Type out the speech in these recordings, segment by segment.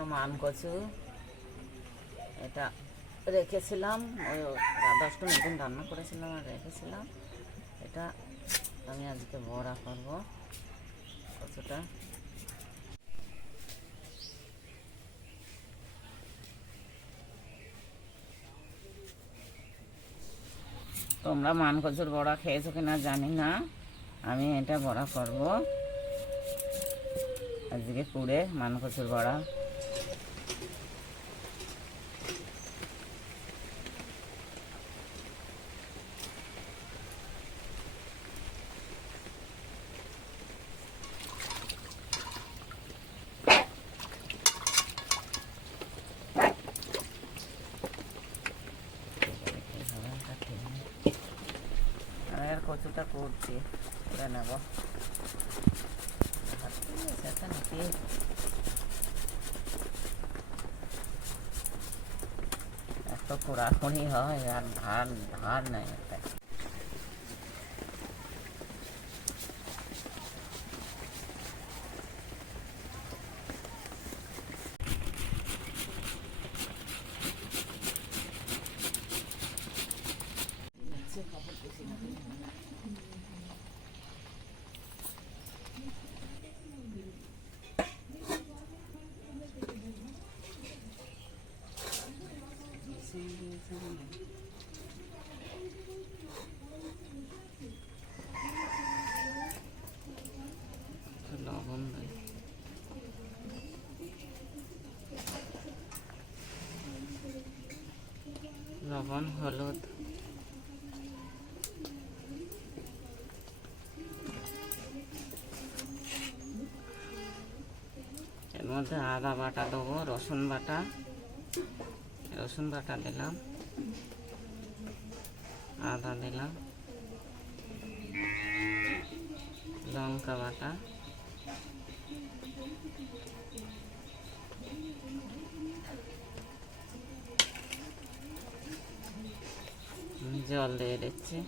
এটা মান কচু এটা রেখেছিলাম, ওই রাধাষ্টমী দিন রান্না করেছিলাম আর রেখেছিলাম। এটা আমি আজকে বড়া করব কচুটা তোমরা মান কচুর বড়া খেয়েছো কিনা জানি না, আমি এটা বড়া করব। আজকে পুড়ে মান কচুর বড়া। কচুটা করছি করে নেব। নাকি এত কোড়াকুড়ি হয় আর ধান ধান নেই একটা লবণ দেয় লবণ, হলুদ। এর মধ্যে আদা বাটা দেবো, রসুন বাটা। রসুন বাটা দিলাম। আদা দিলাম। লঙ্কা বাটা। জল দিয়ে দিচ্ছি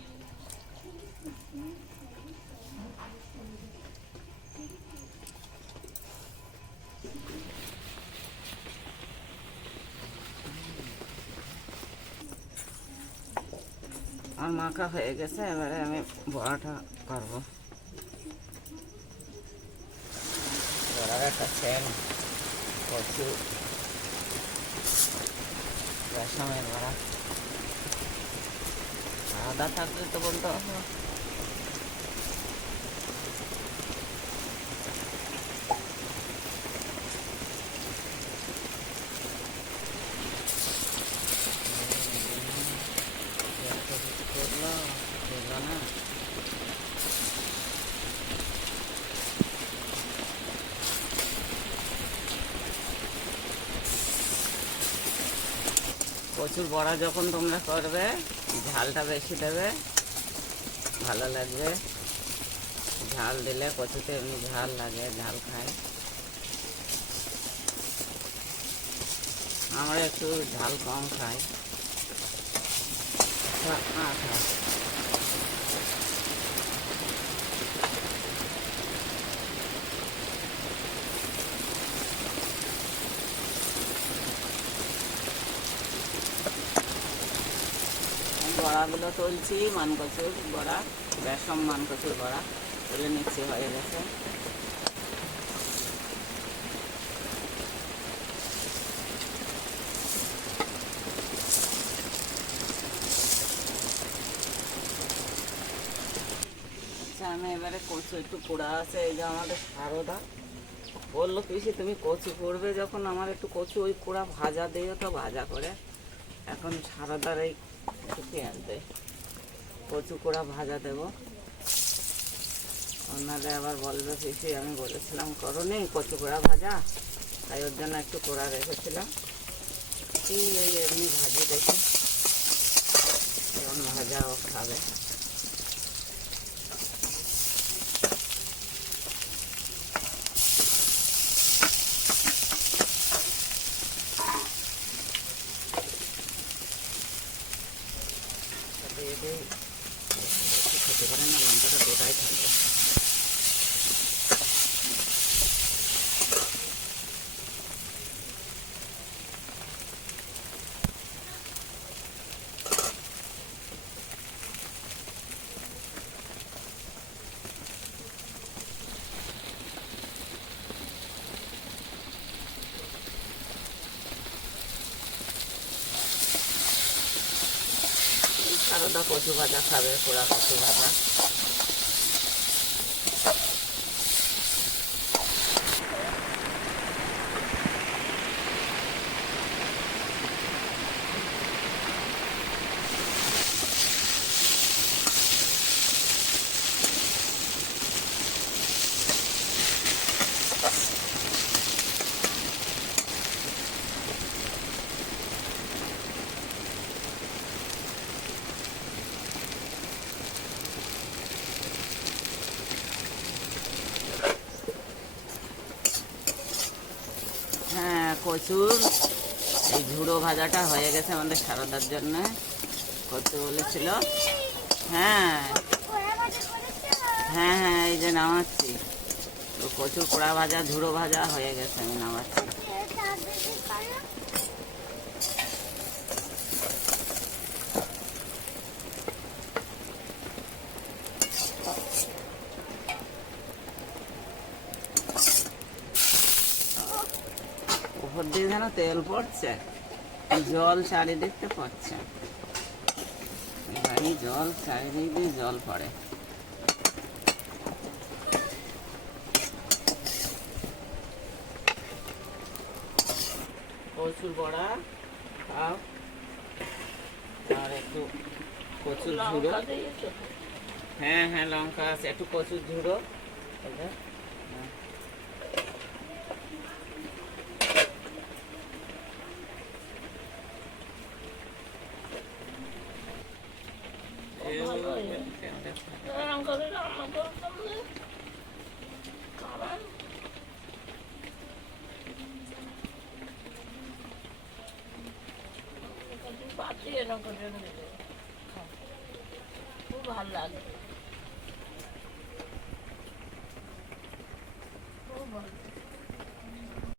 আর মাখা হয়ে গেছে, এবারে আমি বড়াটা করব। বড়ার একটা সেন কচু রেশমের বড়া। আদা থাকলে তো বলতো কচুর বড়া যখন তোমরা করবে ঝালটা বেশি দেবে ভালো লাগবে। ঝাল দিলে কচুতে এমনি ঝাল লাগে ঝাল খায়। আমরা একটু ঝাল কম খাই। খা, বড়াগুলো তুলছি, মানকচুর বড়া বেসম মানকচুর বড়া, তুলে নিচ্ছি হয়ে গেছে। আচ্ছা আমি এবারে কচু একটু পোড়া আছে, এই যে আমাদের সারদা। বলল, পিসি, তুমি কচু করবে যখন আমার একটু কচু ওই পোড়া ভাজা দিও তো, ভাজা করে। এখন সারদার এই কচু কোড়া ভাজা দেব। ওনারা আবার বলবে পিসি আমি বলেছিলাম, করো নি কচু কোড়া ভাজা। তাই ওর জন্য একটু কোড়া রেখেছিলাম। এই এমনি ভাজি দেখি। ভাজা ও খাবে। খেতে পারে না লঙ্কাটা গোটাই থাকবে সারদা কচু ভাজা খাবে পোড়া কচু ভাজা কচুর এই ঝুড়ো ভাজাটা হয়ে গেছে আমাদের সারদার জন্য। করতে বলেছিল। হ্যাঁ। হ্যাঁ হ্যাঁ এই যে নামাচ্ছি। তো প্রচুর পোড়া ভাজা, ঝুড়ো ভাজা হয়ে গেছে, আমি নামাচ্ছি। যেন তেল পড়ছে। জল চারিদিকতে পড়ছে। এবারই জল চারিদিক দিয়ে জল পড়ে। কচুর বড়া খাও। আর একটু কচুর ঝুড়ো। হ্যাঁ হ্যাঁ লঙ্কা আছে। একটু কচুর ঝুড়ো। 너랑 거기서 안 먹었는데? 가만. 빠지랑 그러는 거지. 그거 할라. 그거 할라.